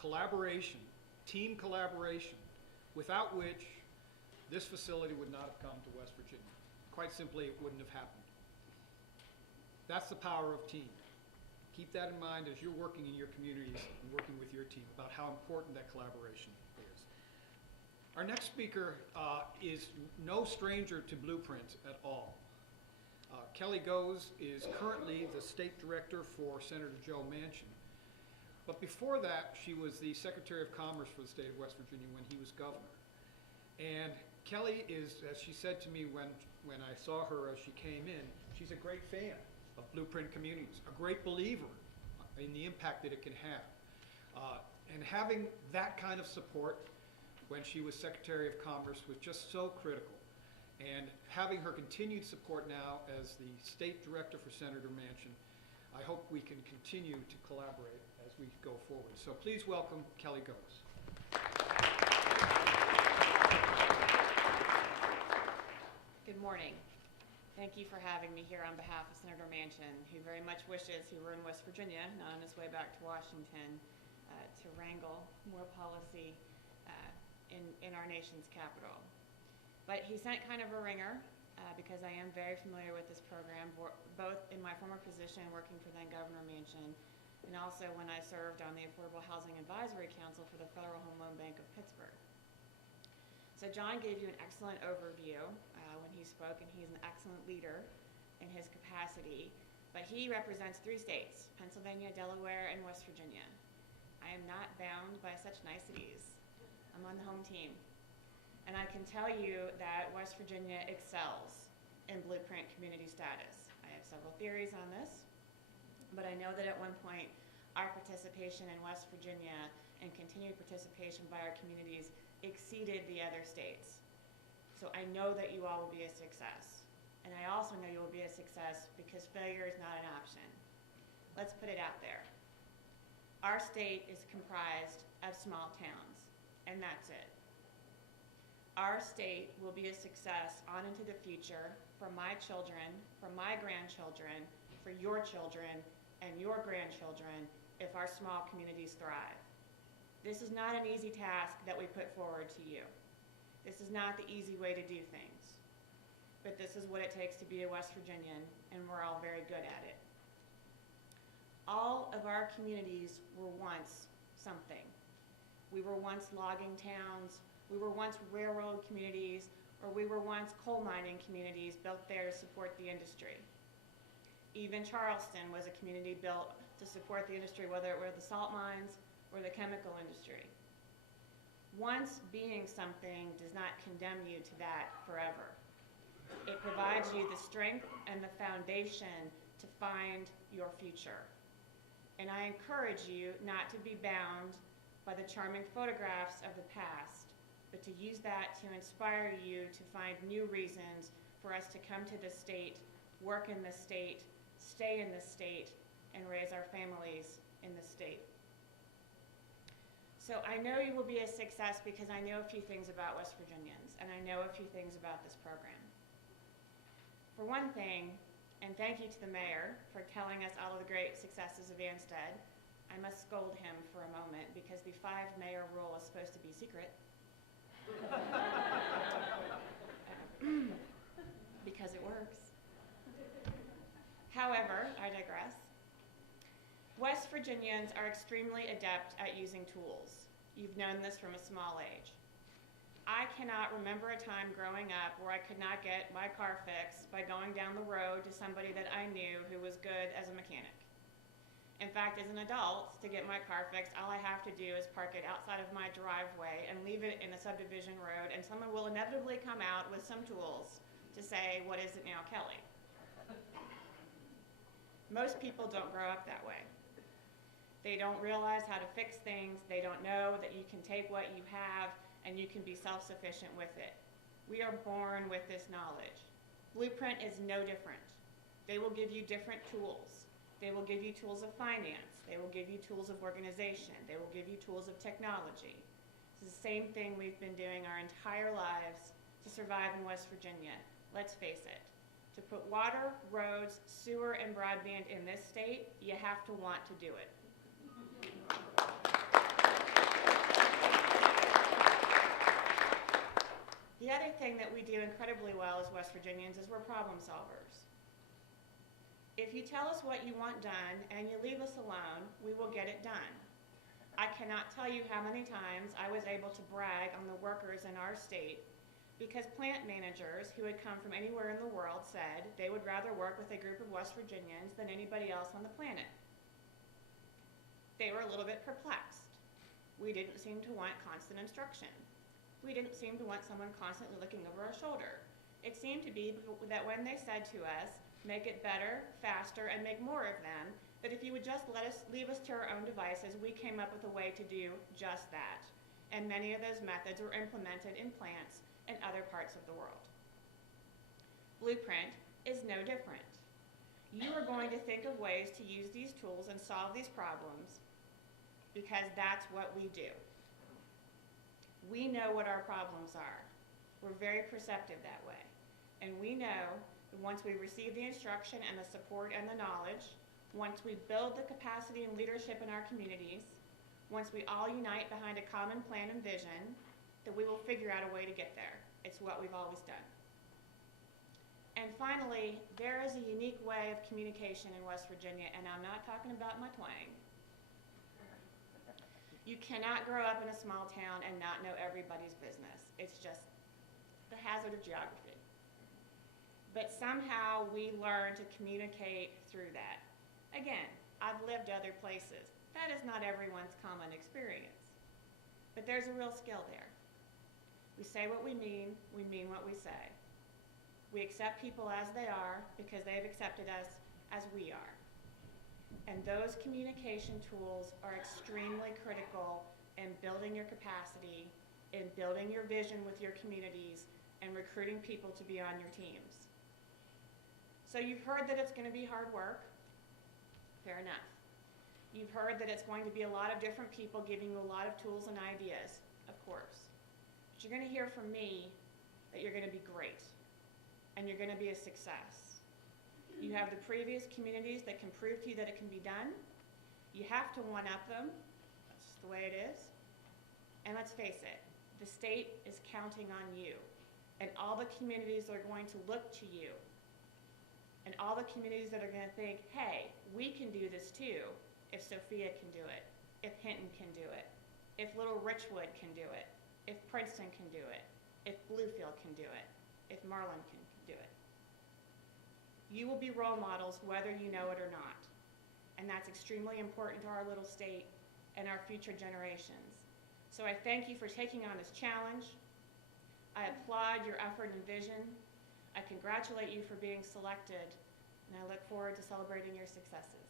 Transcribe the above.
collaboration, team collaboration, without which this facility would not have come to West Virginia. Quite simply, it wouldn't have happened. That's the power of team. Keep that in mind as you're working in your communities and working with your team about how important that collaboration is. Our next speaker is no stranger to Blueprint at all. Kelly Goes is currently the state director for Senator Joe Manchin. But before that, she was the Secretary of Commerce for the state of West Virginia when he was governor. And Kelly is, as she said to me when I saw her as she came in, she's a great fan of Blueprint Communities, a great believer in the impact that it can have. And having that kind of support when she was Secretary of Commerce was just so critical. And having her continued support now as the State Director for Senator Manchin, I hope we can continue to collaborate as we go forward. So please welcome Kelly Goes. Good morning. Thank you for having me here on behalf of Senator Manchin, who very much wishes he were in West Virginia, not on his way back to Washington, to wrangle more policy in our nation's capital. But he sent kind of a ringer because I am very familiar with this program, both in my former position working for then Governor Manchin and also when I served on the Affordable Housing Advisory Council for the Federal Home Loan Bank of Pittsburgh. So John gave you an excellent overview when he spoke, and he's an excellent leader in his capacity, but he represents 3 states, Pennsylvania, Delaware, and West Virginia. I am not bound by such niceties. I'm on the home team. And I can tell you that West Virginia excels in Blueprint community status. I have several theories on this, but I know that at one point our participation in West Virginia and continued participation by our communities exceeded the other states. So I know that you all will be a success. And I also know you will be a success because failure is not an option. Let's put it out there. Our state is comprised of small towns, and that's it. Our state will be a success on into the future for my children, for my grandchildren, for your children, and your grandchildren if our small communities thrive. This is not an easy task that we put forward to you. This is not the easy way to do things. But this is what it takes to be a West Virginian, and we're all very good at it. All of our communities were once something. We were once logging towns, we were once railroad communities, or we were once coal mining communities built there to support the industry. Even Charleston was a community built to support the industry, whether it were the salt mines or the chemical industry. Once being something does not condemn you to that forever. It provides you the strength and the foundation to find your future. And I encourage you not to be bound by the charming photographs of the past, but to use that to inspire you to find new reasons for us to come to the state, work in the state, stay in the state, and raise our families in the state. So I know you will be a success because I know a few things about West Virginians, and I know a few things about this program. For one thing, and thank you to the mayor for telling us all of the great successes of Anstead, I must scold him for a moment because the 5-mayor rule is supposed to be secret. Because it works. However, I digress. West Virginians are extremely adept at using tools. You've known this from a small age. I cannot remember a time growing up where I could not get my car fixed by going down the road to somebody that I knew who was good as a mechanic. In fact, as an adult, to get my car fixed, all I have to do is park it outside of my driveway and leave it in a subdivision road, and someone will inevitably come out with some tools to say, "What is it now, Kelly?" Most people don't grow up that way. They don't realize how to fix things. They don't know that you can take what you have and you can be self-sufficient with it. We are born with this knowledge. Blueprint is no different. They will give you different tools. They will give you tools of finance. They will give you tools of organization. They will give you tools of technology. It's the same thing we've been doing our entire lives to survive in West Virginia. Let's face it. To put water, roads, sewer, and broadband in this state, you have to want to do it. thing that we do incredibly well as West Virginians is we're problem solvers. If you tell us what you want done and you leave us alone, we will get it done. I cannot tell you how many times I was able to brag on the workers in our state because plant managers who had come from anywhere in the world said they would rather work with a group of West Virginians than anybody else on the planet. They were a little bit perplexed. We didn't seem to want constant instruction. We didn't seem to want someone constantly looking over our shoulder. It seemed to be that when they said to us, make it better, faster, and make more of them, that if you would just leave us to our own devices, we came up with a way to do just that. And many of those methods were implemented in plants in other parts of the world. Blueprint is no different. You are going to think of ways to use these tools and solve these problems because that's what we do. We know what our problems are. We're very perceptive that way. And we know that once we receive the instruction and the support and the knowledge, once we build the capacity and leadership in our communities, once we all unite behind a common plan and vision, that we will figure out a way to get there. It's what we've always done. And finally, there is a unique way of communication in West Virginia, and I'm not talking about my twang. You cannot grow up in a small town and not know everybody's business. It's just the hazard of geography. But somehow we learn to communicate through that. Again, I've lived other places. That is not everyone's common experience. But there's a real skill there. We say what we mean what we say. We accept people as they are because they have accepted us as we are. And those communication tools are extremely critical in building your capacity, in building your vision with your communities, and recruiting people to be on your teams. So you've heard that it's going to be hard work. Fair enough. You've heard that it's going to be a lot of different people giving you a lot of tools and ideas, of course. But you're going to hear from me that you're going to be great, and you're going to be a success. You have the previous communities that can prove to you that it can be done. You have to one-up them. That's just the way it is. And let's face it, the state is counting on you. And all the communities are going to look to you. And all the communities that are going to think, hey, we can do this too, if Sophia can do it, if Hinton can do it, if Little Richwood can do it, if Princeton can do it, if Bluefield can do it, if Marlin can do it. You will be role models whether you know it or not. And that's extremely important to our little state and our future generations. So I thank you for taking on this challenge. I applaud your effort and vision. I congratulate you for being selected, and I look forward to celebrating your successes.